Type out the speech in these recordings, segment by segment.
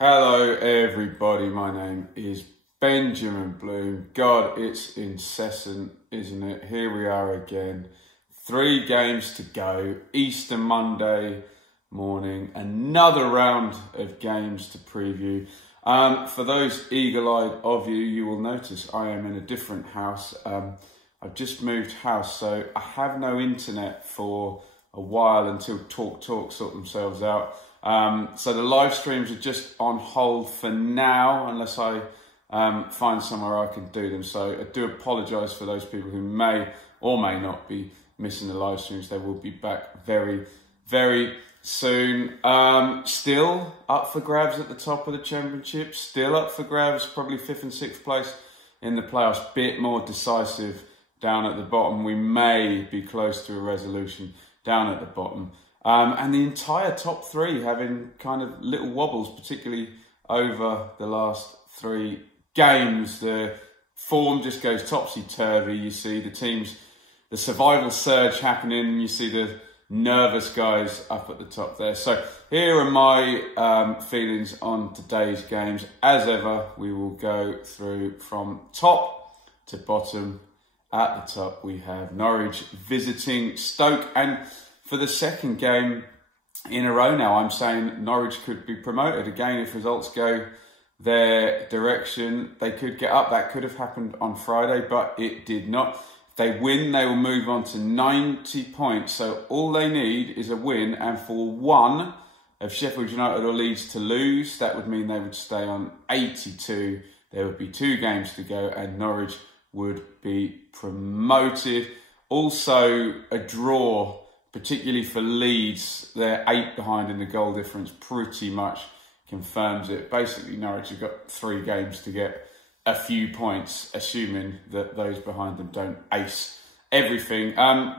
Hello everybody, my name is Benjamin Bloom. God, it's incessant, isn't it? Here we are again. 3 games to go. Easter Monday morning. Another round of games to preview. For those eagle-eyed of you, you will notice I am in a different house. I've just moved house, so I have no internet for a while until Talk sort themselves out. So the live streams are just on hold for now, unless I find somewhere I can do them. So I do apologise for those people who may or may not be missing the live streams. They will be back very, very soon. Still up for grabs at the top of the championship. Still up for grabs, probably 5th and 6th place in the playoffs. Bit more decisive down at the bottom. We may be close to a resolution down at the bottom. And the entire top 3 having kind of little wobbles, particularly over the last 3 games. The form just goes topsy-turvy. You see the teams, the survival surge happening, and you see the nervous guys up at the top there. So here are my feelings on today's games. As ever, we will go through from top to bottom. At the top, we have Norwich visiting Stoke, and for the second game in a row now, I'm saying Norwich could be promoted. Again, if results go their direction, they could get up. That could have happened on Friday, but it did not. If they win, they will move on to 90 points. So all they need is a win, and for one of Sheffield United or Leeds to lose, that would mean they would stay on 82. There would be 2 games to go, and Norwich would be promoted. Also, a draw, particularly for Leeds, they're 8 behind in the goal difference, pretty much confirms it. Basically, Norwich have got 3 games to get a few points, assuming that those behind them don't ace everything. I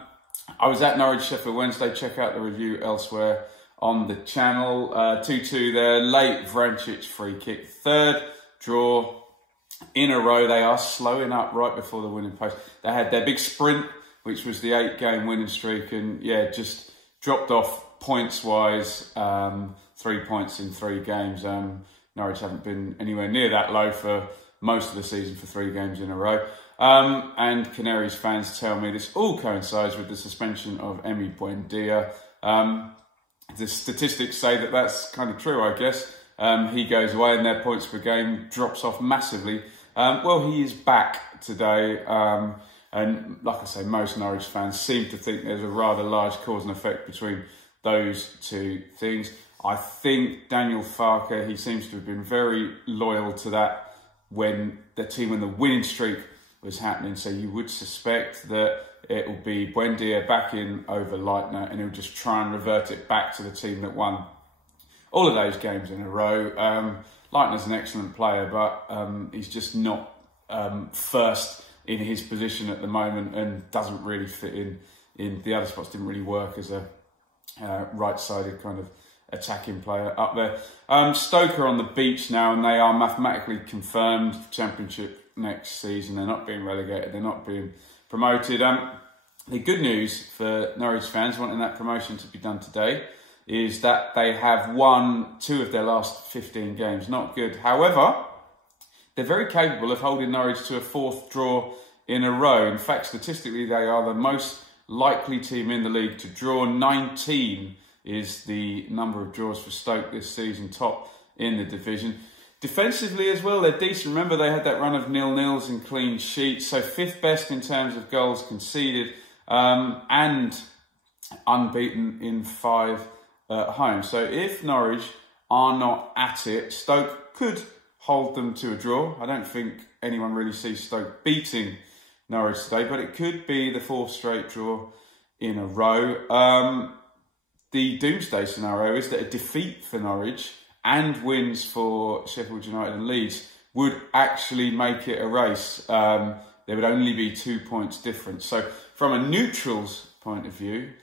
was at Norwich Sheffield Wednesday. Check out the review elsewhere on the channel. 2-2 there, late Vrancic free kick. 3rd draw in a row. They are slowing up right before the winning post. They had their big sprint, which was the 8-game winning streak, and yeah, just dropped off points-wise. 3 points in 3 games. Norwich haven't been anywhere near that low for most of the season for 3 games in a row. And Canaries fans tell me this all coincides with the suspension of Emi Buendia. The statistics say that that's kind of true, I guess. He goes away and their points per game drops off massively. Well, he is back today. And like I say, most Norwich fans seem to think there's a rather large cause and effect between those 2 things. I think Daniel Farke, he seems to have been very loyal to that when the team in the winning streak was happening. So you would suspect that it will be Buendia back in over Leitner, and he'll just try and revert it back to the team that won all of those games in a row. Leitner's an excellent player, but he's just not first in his position at the moment and doesn't really fit in the other spots. Didn't really work as a right-sided kind of attacking player up there. Stoke are on the beach now, and they are mathematically confirmed for Championship next season. They're not being relegated. They're not being promoted. The good news for Norwich fans wanting that promotion to be done today is that they have won 2 of their last 15 games. Not good. However, they're very capable of holding Norwich to a 4th draw in a row. In fact, statistically, they are the most likely team in the league to draw. 19 is the number of draws for Stoke this season, top in the division. Defensively as well, they're decent. Remember, they had that run of 0-0s and clean sheets. So 5th best in terms of goals conceded, and unbeaten in 5 at home. So if Norwich are not at it, Stoke could hold them to a draw. I don't think anyone really sees Stoke beating Norwich today, but it could be the 4th straight draw in a row. The doomsday scenario is that a defeat for Norwich and wins for Sheffield United and Leeds would actually make it a race. There would only be 2 points difference. So from a neutral's point of view,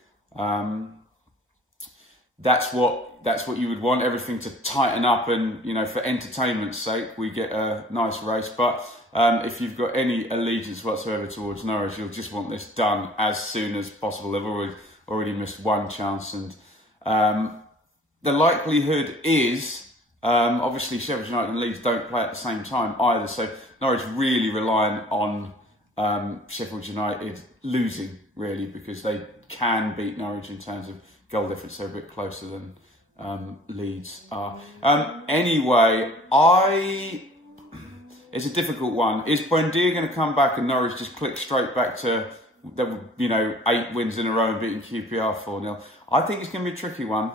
that's what you would want, everything to tighten up, and for entertainment's sake we get a nice race. But if you've got any allegiance whatsoever towards Norwich, you'll just want this done as soon as possible. They've already missed 1 chance, and the likelihood is Obviously, Sheffield United and Leeds don't play at the same time either, so Norwich really relying on Sheffield United losing, really, because they can beat Norwich in terms of goal difference. They're a bit closer than Leeds are. Anyway, it's a difficult one. Is Buendia going to come back and Norwich just click straight back to, 8 wins in a row and beating QPR 4-0? I think it's going to be a tricky one.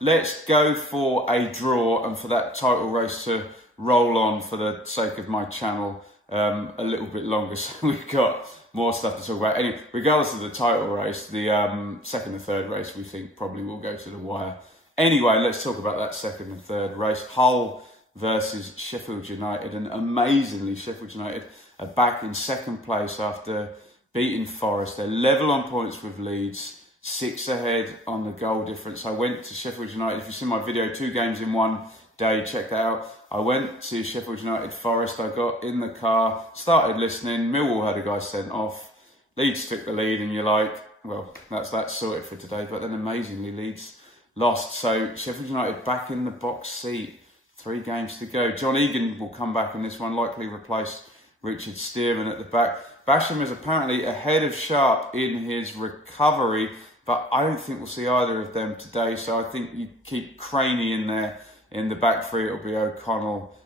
Let's go for a draw and for that title race to roll on for the sake of my channel a little bit longer, so we've got more stuff to talk about. Anyway, regardless of the title race, the second and third race we think probably will go to the wire. Anyway, let's talk about that second and third race. Hull versus Sheffield United, and amazingly Sheffield United are back in second place after beating Forest. They're level on points with Leeds, 6 ahead on the goal difference. I went to Sheffield United. If you've seen my video, 2 games in one day, check that out. I went to Sheffield United Forest. I got in the car, started listening. Millwall had a guy sent off. Leeds took the lead, and you're like, well, that's sorted for today. But then amazingly, Leeds lost. So Sheffield United back in the box seat. 3 games to go. John Egan will come back in this one, likely replace Richard Stearman at the back. Basham is apparently ahead of Sharp in his recovery, but I don't think we'll see either of them today. So I think you keep Craney in there in the back three. It'll be O'Connell,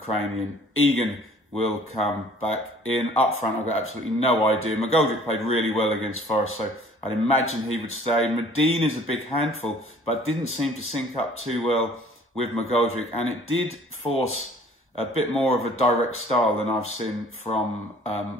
Craney, and Egan will come back in. Up front, I've got absolutely no idea. McGoldrick played really well against Forest, so I'd imagine he would stay. Medine is a big handful, but didn't seem to sync up too well with McGoldrick, and it did force a bit more of a direct style than I've seen from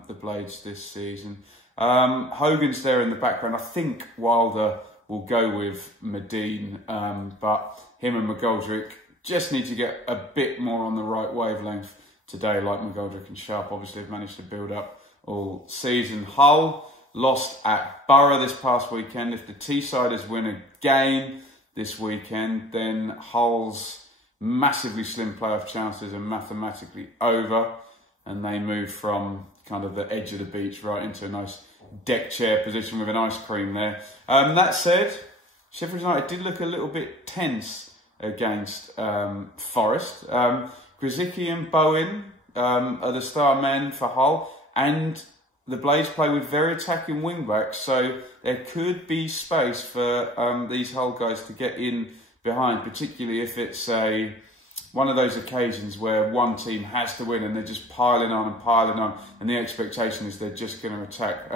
the Blades this season. Hogan's there in the background. I think Wilder will go with Medine, but him and McGoldrick just need to get a bit more on the right wavelength today, like McGoldrick and Sharp obviously have managed to build up all season. Hull lost at Borough this past weekend. If the Teessiders win again this weekend, then Hull's massively slim playoff chances are mathematically over, and they move from kind of the edge of the beach right into a nice deck chair position with an ice cream there. That said, Sheffield United did look a little bit tense against Forest. Grzycki and Bowen are the star men for Hull, and the Blades play with very attacking wing-backs, so there could be space for these Hull guys to get in behind, particularly if it's one of those occasions where one team has to win and they're just piling on, and the expectation is they're just going to attack.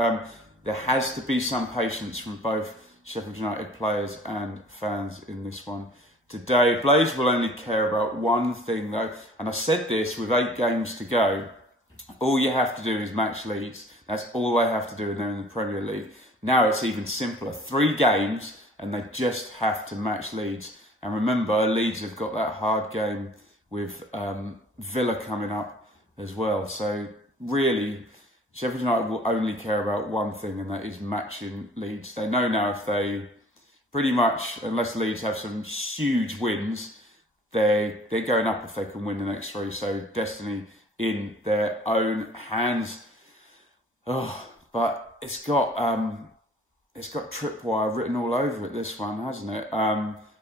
There has to be some patience from both Sheffield United players and fans in this one today. Blades will only care about one thing though, and I said this with 8 games to go. All you have to do is match Leeds. That's all they have to do, and they're in the Premier League. Now it's even simpler. 3 games, and they just have to match Leeds. And remember, Leeds have got that hard game with Villa coming up as well. So really, Sheffield United will only care about one thing, and that is matching Leeds. They know now if they pretty much, unless Leeds have some huge wins, they're going up if they can win the next 3. So destiny in their own hands. Oh, but it's got tripwire written all over it, this one, hasn't it?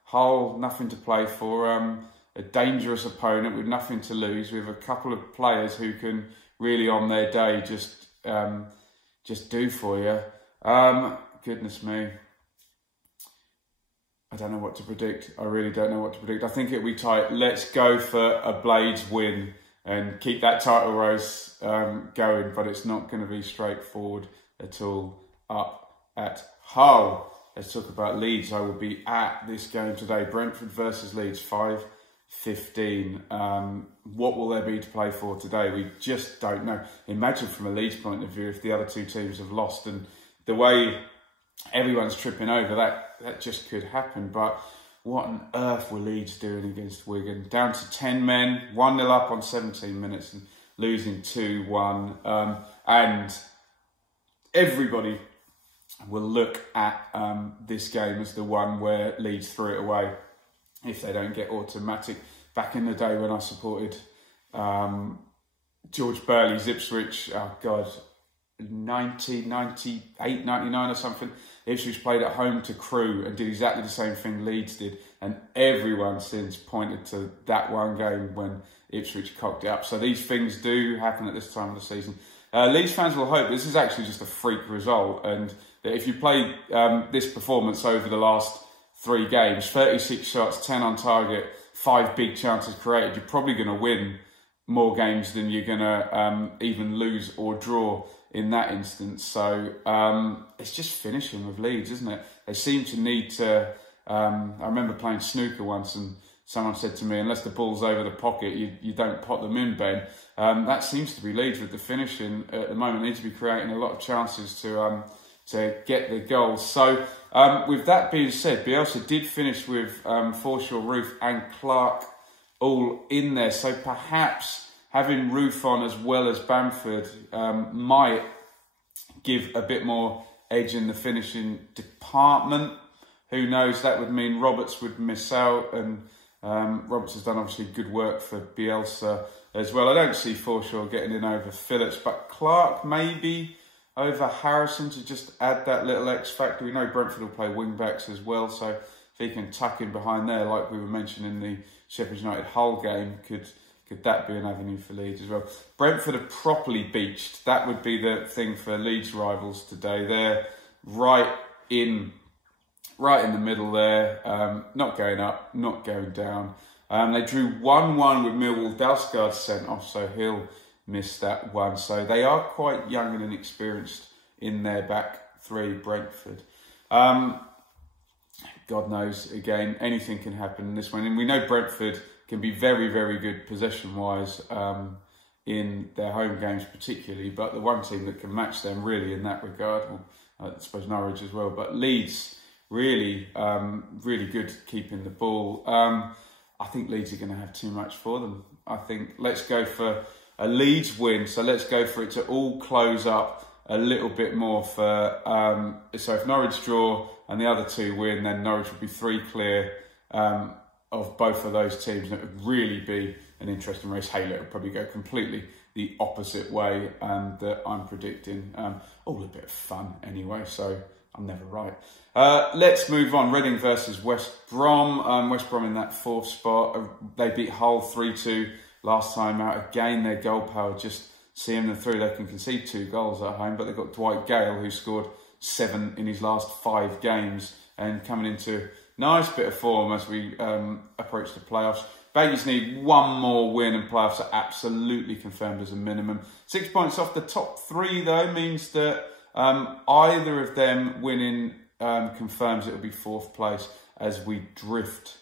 Hull, nothing to play for. A dangerous opponent with nothing to lose, with a couple of players who can really, on their day, just do for you. Goodness me. I don't know what to predict. I really don't know what to predict. I think it'll be tight. Let's go for a Blades win and keep that title race going, but it's not going to be straightforward at all up at Hull. Let's talk about Leeds. I will be at this game today. Brentford versus Leeds, 5:15. What will there be to play for today? We just don't know. Imagine from a Leeds point of view if the other 2 teams have lost, and the way everyone's tripping over, that just could happen. But what on earth were Leeds doing against Wigan? Down to 10 men, 1-0 up on 17 minutes and losing 2-1. And everybody will look at this game as the one where Leeds threw it away if they don't get automatic. Back in the day when I supported George Burley's Ipswich, oh God, 98, 99 or something. Ipswich played at home to Crewe and did exactly the same thing Leeds did. And everyone since pointed to that one game when Ipswich cocked it up. So these things do happen at this time of the season. Leeds fans will hope this is actually just a freak result, and that if you play this performance over the last 3 games, 36 shots, 10 on target, 5 big chances created, you're probably going to win more games than you're going to even lose or draw in that instance. So it's just finishing with Leeds, isn't it? They seem to need to... I remember playing snooker once and someone said to me, unless the ball's over the pocket, you don't pot them in, Ben. That seems to be Leeds with the finishing at the moment. They need to be creating a lot of chances to get the goals. So with that being said, Bielsa did finish with Forshaw, Roofe and Clark all in there. So perhaps having Roofe on as well as Bamford might give a bit more edge in the finishing department. Who knows? That would mean Roberts would miss out, and Roberts has done obviously good work for Bielsa as well. I don't see Forshaw getting in over Phillips, but Clark maybe over Harrison to just add that little X factor. We know Brentford will play wing backs as well, so if he can tuck in behind there, like we were mentioning in the Sheffield United Hull game, could that be an avenue for Leeds as well? Brentford are properly beached. That would be the thing for Leeds rivals today. They're right in the middle there, not going up, not going down. They drew 1-1 with Millwall. Dalsgaard sent off, so he'll miss that one. So they are quite young and inexperienced in their back 3, Brentford. God knows, again, anything can happen in this one. And we know Brentford can be very, very good possession-wise in their home games particularly, but the one team that can match them really in that regard, well, I suppose Norwich as well, but Leeds really, really good keeping the ball. I think Leeds are going to have too much for them. I think let's go for a Leeds win, so let's go for it to all close up a little bit more for, so if Norwich draw and the other 2 win, then Norwich will be 3 clear of both of those teams, and it would really be an interesting race. Haylet will probably go completely the opposite way, and I'm predicting all a bit of fun anyway, so I'm never right. Let's move on. Reading versus West Brom. West Brom in that 4th spot. They beat Hull 3-2 last time out. Again, their goal power just seeing them through. They can concede 2 goals at home, but they've got Dwight Gale, who scored 7 in his last 5 games and coming into nice bit of form as we approach the playoffs. Baggies need 1 more win and playoffs are absolutely confirmed as a minimum. 6 points off the top 3 though means that either of them winning confirms it will be 4th place as we drift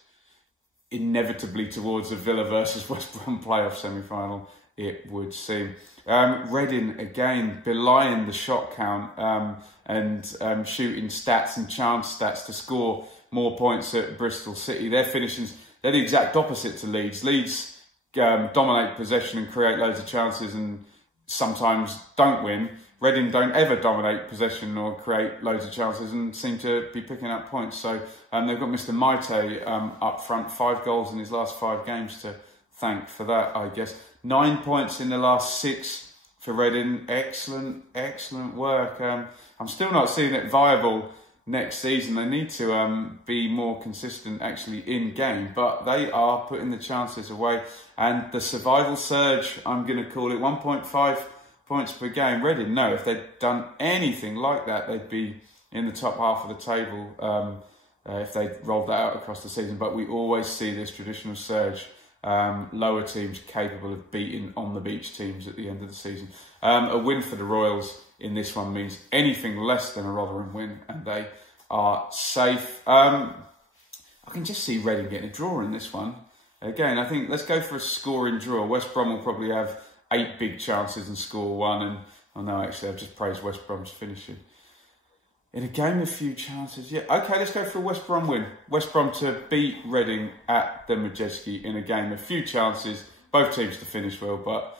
inevitably towards a Villa versus West Brom playoff semi-final, it would seem. Reading again belying the shot count and shooting stats and chance stats to score more points at Bristol City. Their finishings, they're the exact opposite to Leeds. Leeds dominate possession and create loads of chances and sometimes don't win. Reading don't ever dominate possession or create loads of chances and seem to be picking up points. So they've got Mr. Maite up front, 5 goals in his last 5 games to thank for that, I guess. 9 points in the last 6 for Reading. Excellent, excellent work. I'm still not seeing it viable next season. They need to be more consistent actually in game, but they are putting the chances away. And the survival surge, I'm going to call it, 1.5 points per game. Reading, no, if they'd done anything like that, they'd be in the top half of the table if they'd rolled that out across the season. But we always see this traditional surge, lower teams capable of beating on the beach teams at the end of the season. A win for the Royals in this one means anything less than a Rotherham win and they are safe. I can just see Reading getting a draw in this one. Again, I think let's go for a scoring draw. West Brom will probably have 8 big chances and score 1. And I know actually I've just praised West Brom's finishing. In a game with few chances, yeah. Okay, let's go for a West Brom win. West Brom to beat Reading at the Majeski in a game with few chances. Both teams to finish well, but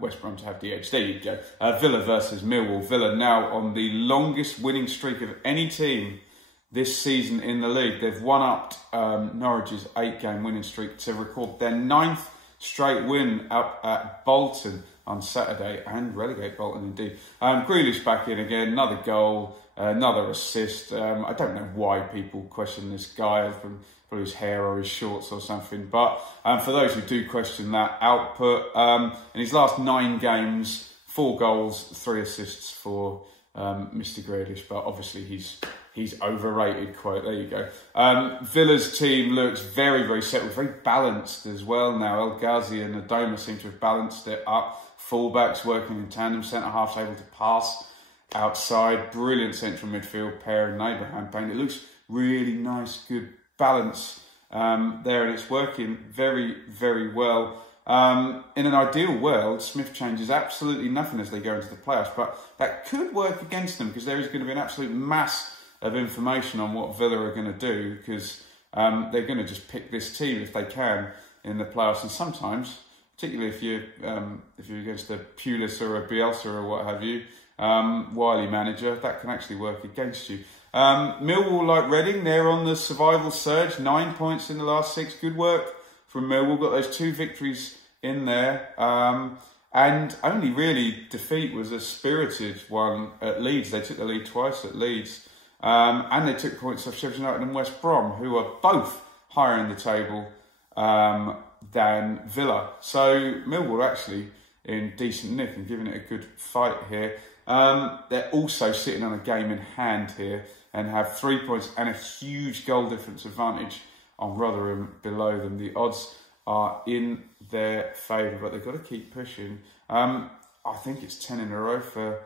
West Brom to have the edge. There you go. Villa versus Millwall. Villa now on the longest winning streak of any team this season in the league. They've one-upped Norwich's 8-game winning streak to record their 9th straight win up at Bolton. on Saturday and relegate Bolton indeed. Grealish back in again, another goal, another assist. I don't know why people question this guy from his hair or his shorts or something, but for those who do question that output, in his last 9 games, 4 goals, 3 assists for Mr. Grealish, but obviously he's overrated quite. There you go. Villa's team looks very, very settled, very balanced as well now. El Ghazi and Adoma seem to have balanced it up. Fullbacks working in tandem, centre-halves able to pass outside. Brilliant central midfield pair in Abraham Payne. It looks really nice, good balance there, and it's working very, very well. In an ideal world, Smith changes absolutely nothing as they go into the playoffs, but that could work against them because there is going to be an absolute mass of information on what Villa are going to do, because they're going to just pick this team if they can in the playoffs. And sometimes, particularly if you're against a Pulis or a Bielsa or what have you, wily manager, that can actually work against you. Millwall, like Reading, they're on the survival surge. 9 points in the last 6. Good work from Millwall. Got those 2 victories in there. And only really defeat was a spirited one at Leeds. They took the lead twice at Leeds. And they took points off Sheffield United and West Brom, who are both higher in the table than Villa. So Millwall actually in decent nick and giving it a good fight here. They're also sitting on a game in hand here and have 3 points and a huge goal difference advantage on Rotherham below them. The odds are in their favour, but they've got to keep pushing. I think it's 10 in a row for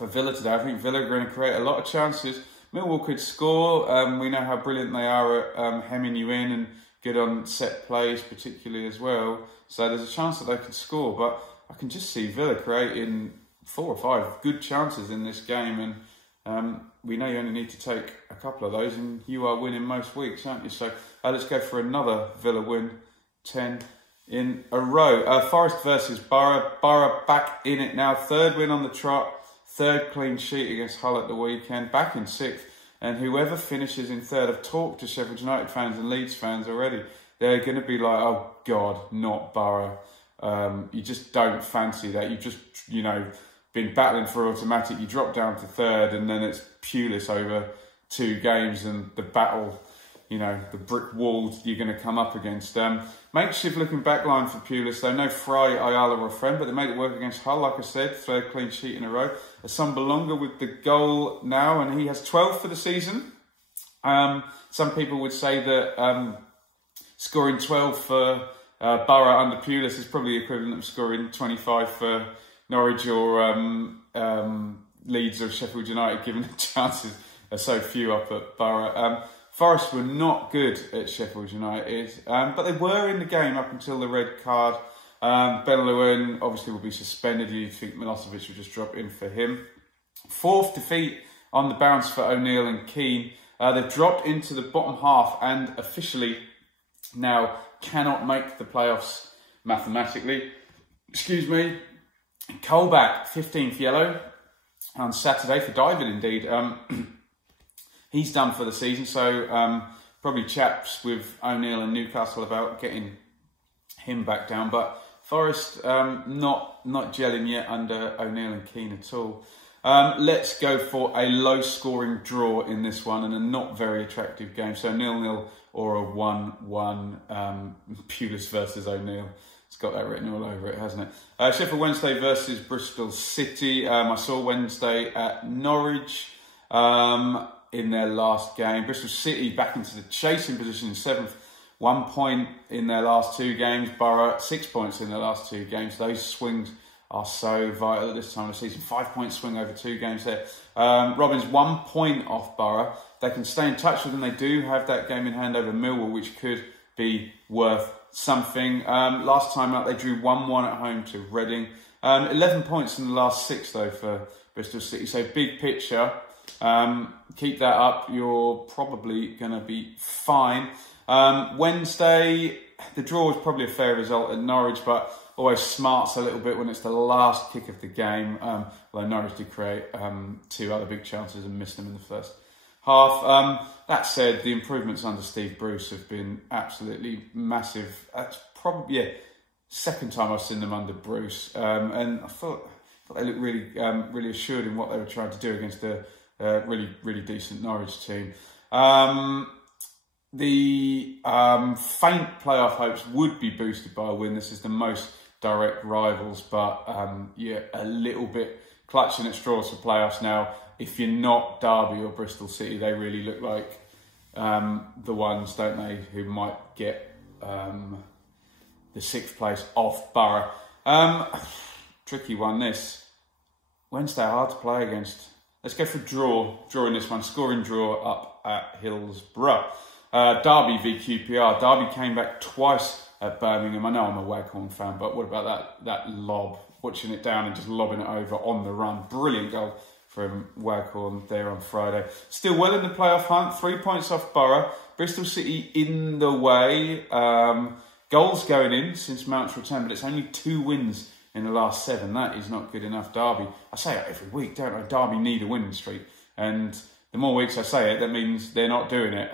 Villa today. I think Villa are going to create a lot of chances. Millwall could score. We know how brilliant they are at hemming you in and good on set plays particularly as well. So there's a chance that they could score, but I can just see Villa creating 4 or 5 good chances in this game, and we know you only need to take a couple of those and you are winning most weeks, aren't you? So let's go for another Villa win, 10 in a row. Forest versus Borough. Borough back in it now, 3rd win on the trot, 3rd clean sheet against Hull at the weekend, back in 6th, and whoever finishes in 3rd, I've talked to Sheffield United fans and Leeds fans already, they're going to be like, oh God, not Borough. You just don't fancy that. You've just, been battling for automatic. You drop down to 3rd and then it's Pulis over 2 games and the battle, the brick wall you're going to come up against. Makeshift looking backline for Pulis, though. No Fry, Ayala or Friend, but they made it work against Hull, like I said. 3rd clean sheet in a row. Asumbalonga with the goal now, and he has 12 for the season. Some people would say that scoring 12 for Borough under Pulis is probably the equivalent of scoring 25 for Norwich or Leeds or Sheffield United, given the chances are so few up at Borough. Forest were not good at Sheffield United, but they were in the game up until the red card. Ben Lewin obviously will be suspended. You think Milosevic will just drop in for him. 4th defeat on the bounce for O'Neill and Keane. They've dropped into the bottom half and officially now cannot make the playoffs mathematically. Excuse me. Colback, 15th yellow on Saturday for diving indeed. He's done for the season, so probably chaps with O'Neill and Newcastle about getting him back down. But Forest not gelling yet under O'Neill and Keane at all. Let's go for a low-scoring draw in this one and a not very attractive game. So 0-0 or a 1-1 Pulis versus O'Neill. It's got that written all over it, hasn't it? Sheffield Wednesday versus Bristol City. I saw Wednesday at Norwich in their last game. Bristol City back into the chasing position in 7th. 1 point in their last 2 games. Borough, 6 points in their last 2 games. Those swings are so vital at this time of the season. 5 point swing over 2 games there. Robins 1 point off Borough. They can stay in touch with them. They do have that game in hand over Millwall, which could be worth something. Last time out, they drew 1-1 at home to Reading. 11 points in the last 6, though, for Bristol City. So big picture. Keep that up. You're probably going to be fine. Wednesday, the draw was probably a fair result at Norwich, but always smarts a little bit when it's the last kick of the game. Although Norwich did create 2 other big chances and missed them in the first half. That said, the improvements under Steve Bruce have been absolutely massive. That's probably, second time I've seen them under Bruce, and I thought they looked really, really assured in what they were trying to do against a really, really decent Norwich team. The faint playoff hopes would be boosted by a win. This is the most direct rivals, but yeah, a little bit clutching at straws for playoffs now. If you're not Derby or Bristol City, they really look like the ones, don't they, who might get the 6th place off Borough. Tricky one, this. Wednesday, hard to play against. Let's go for drawing this one, scoring draw up at Hillsborough. Derby v QPR. Derby came back twice at Birmingham. I know I'm a Waghorn fan, but what about that lob? Watching it down and just lobbing it over on the run. Brilliant goal from Waghorn there on Friday. Still well in the playoff hunt. 3 points off Borough. Bristol City in the way. Goals going in since Mount's return, but it's only 2 wins in the last 7. That is not good enough. Derby, I say it every week, don't I? Derby need a winning streak. And the more weeks I say it, that means they're not doing it.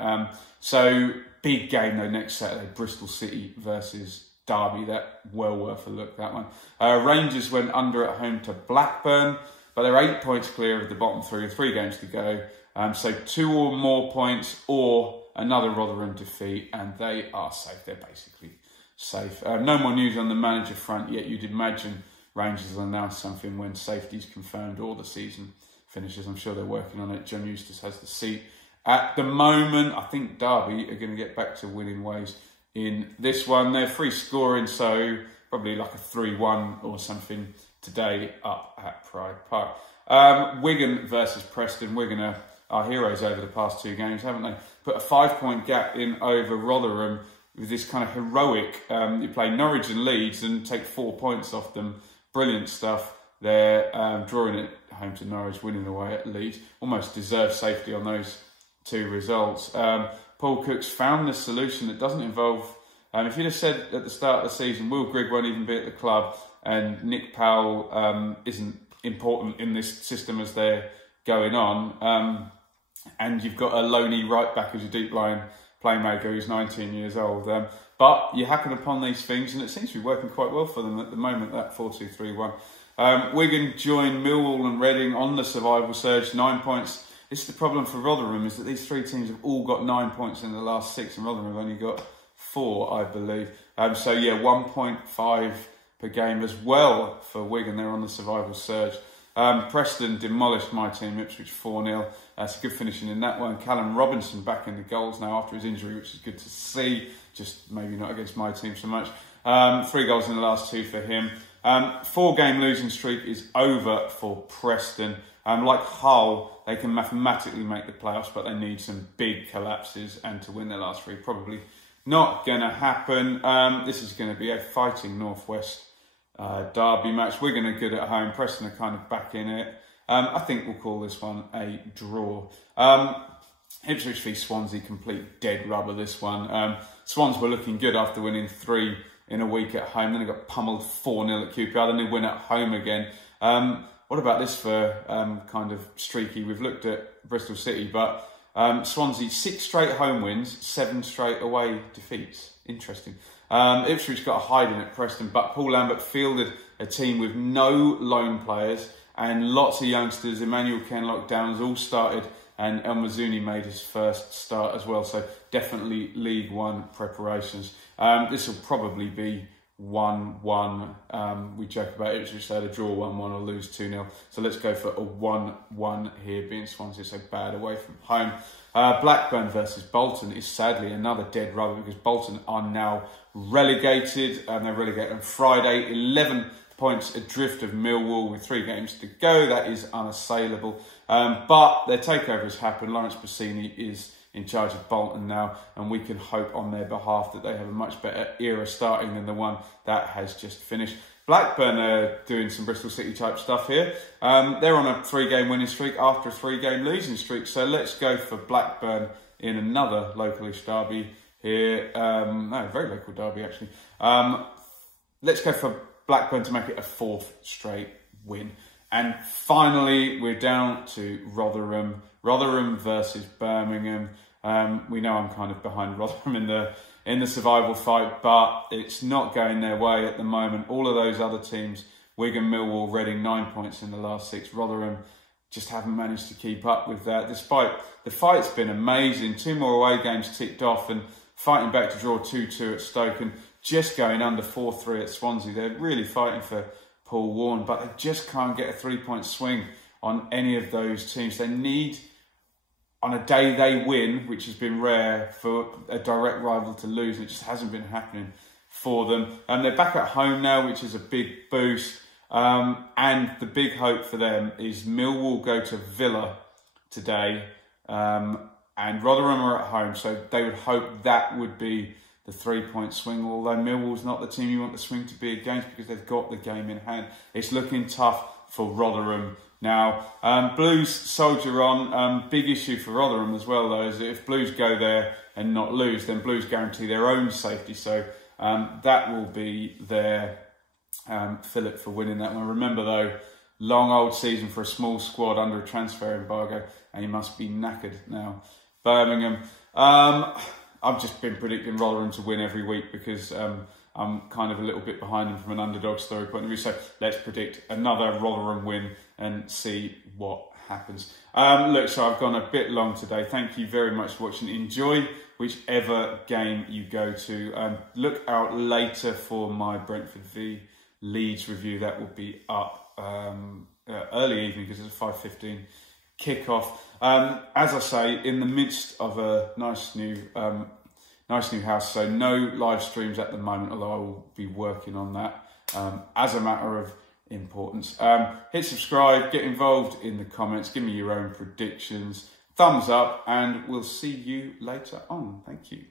So big game though next Saturday, Bristol City versus Derby. That well worth a look, that one. Rangers went under at home to Blackburn, but they're 8 points clear of the bottom 3 with 3 games to go. So 2 or more points or another Rotherham defeat, and they are safe. They're basically safe. No more news on the manager front yet. You'd imagine Rangers will announce something when safety's confirmed or the season finishes. I'm sure they're working on it. John Eustace has the seat at the moment. I think Derby are going to get back to winning ways in this one. They're free scoring, so probably like a 3-1 or something today up at Pride Park. Wigan versus Preston. Wigan are our heroes over the past 2 games, haven't they? Put a 5-point gap in over Rotherham with this kind of heroic, you play Norwich and Leeds and take 4 points off them. Brilliant stuff. They're drawing it home to Norwich, winning away at Leeds. Almost deserved safety on those 2 results. Paul Cook's found this solution that doesn't involve... if you'd have said at the start of the season, Will Grigg won't even be at the club and Nick Powell isn't important in this system as they're going on, and you've got a loney right back as your deep line playmaker who's 19 years old. But you happen upon these things, and it seems to be working quite well for them at the moment, that 4-2-3-1. Wigan join Millwall and Reading on the survival surge, 9 points. This is the problem for Rotherham, is that these 3 teams have all got 9 points in the last 6, and Rotherham have only got 4, I believe. So yeah, 1.5 per game as well for Wigan. They're on the survival surge. Preston demolished my team, Ipswich 4-0. It's a good finishing in that one. Callum Robinson back in the goals now after his injury, which is good to see. Just maybe not against my team so much. 3 goals in the last 2 for him. 4-game losing streak is over for Preston. Like Hull, they can mathematically make the playoffs, but they need some big collapses, and to win their last 3, probably not going to happen. This is going to be a fighting Northwest Derby match. Wigan are good at home. Preston are kind of back in it. I think we'll call this one a draw. Ipswich v Swansea, complete dead rubber this one. Swans were looking good after winning 3 in a week at home. Then they got pummeled 4-0 at QPR. Then they win at home again. What about this for kind of streaky? We've looked at Bristol City, but Swansea, 6 straight home wins, 7 straight away defeats. Interesting. Ipswich got a hiding at Preston, but Paul Lambert fielded a team with no loan players and lots of youngsters. Emmanuel Kenlock Downs all started, and El Mazzuni made his first start as well. So definitely League One preparations. This will probably be 1-1. We joke about Ipswich, so they draw 1-1 or lose 2-0. So let's go for a 1-1 here, being Swansea so bad away from home. Blackburn versus Bolton is sadly another dead rubber, because Bolton are now relegated, and they're relegated on Friday. 11 points adrift of Millwall with 3 games to go. That is unassailable. But their takeover has happened. Lawrence Bassini is in charge of Bolton now, and we can hope on their behalf that they have a much better era starting than the one that has just finished. Blackburn are doing some Bristol City type stuff here. They're on a 3-game winning streak after a 3-game losing streak. So let's go for Blackburn in another localish derby here. No, very local derby actually. Let's go for Blackburn to make it a 4th straight win. And finally, we're down to Rotherham. Rotherham versus Birmingham. We know I'm kind of behind Rotherham in the survival fight, but it's not going their way at the moment. All of those other teams, Wigan, Millwall, Reading, 9 points in the last 6. Rotherham just haven't managed to keep up with that, despite the fight's been amazing. 2 more away games ticked off and fighting back to draw 2-2 at Stoke and just going under 4-3 at Swansea. They're really fighting for Paul Warne, but they just can't get a 3-point swing on any of those teams. They need, on a day they win, which has been rare, for a direct rival to lose. It just hasn't been happening for them. And they're back at home now, which is a big boost. And the big hope for them is Millwall go to Villa today, and Rotherham are at home. So they would hope that would be the 3-point swing, although Millwall's not the team you want the swing to be against because they've got the game in hand. It's looking tough for Rotherham now. Blues soldier on. Big issue for Rotherham as well, though, is that if Blues go there and not lose, then Blues guarantee their own safety. So that will be their fillip for winning that one. Remember, though, long old season for a small squad under a transfer embargo, and you must be knackered now. Birmingham. I've just been predicting Rotherham to win every week because I'm kind of a little bit behind them from an underdog story point of view. So let's predict another Rotherham win and see what happens. Look, so I've gone a bit long today. Thank you very much for watching. Enjoy whichever game you go to. Look out later for my Brentford v Leeds review. That will be up early evening because it's a 5:15 kickoff. As I say, in the midst of a nice new house, so no live streams at the moment, although I will be working on that as a matter of importance. Hit subscribe, get involved in the comments, give me your own predictions, thumbs up, and we'll see you later on. Thank you.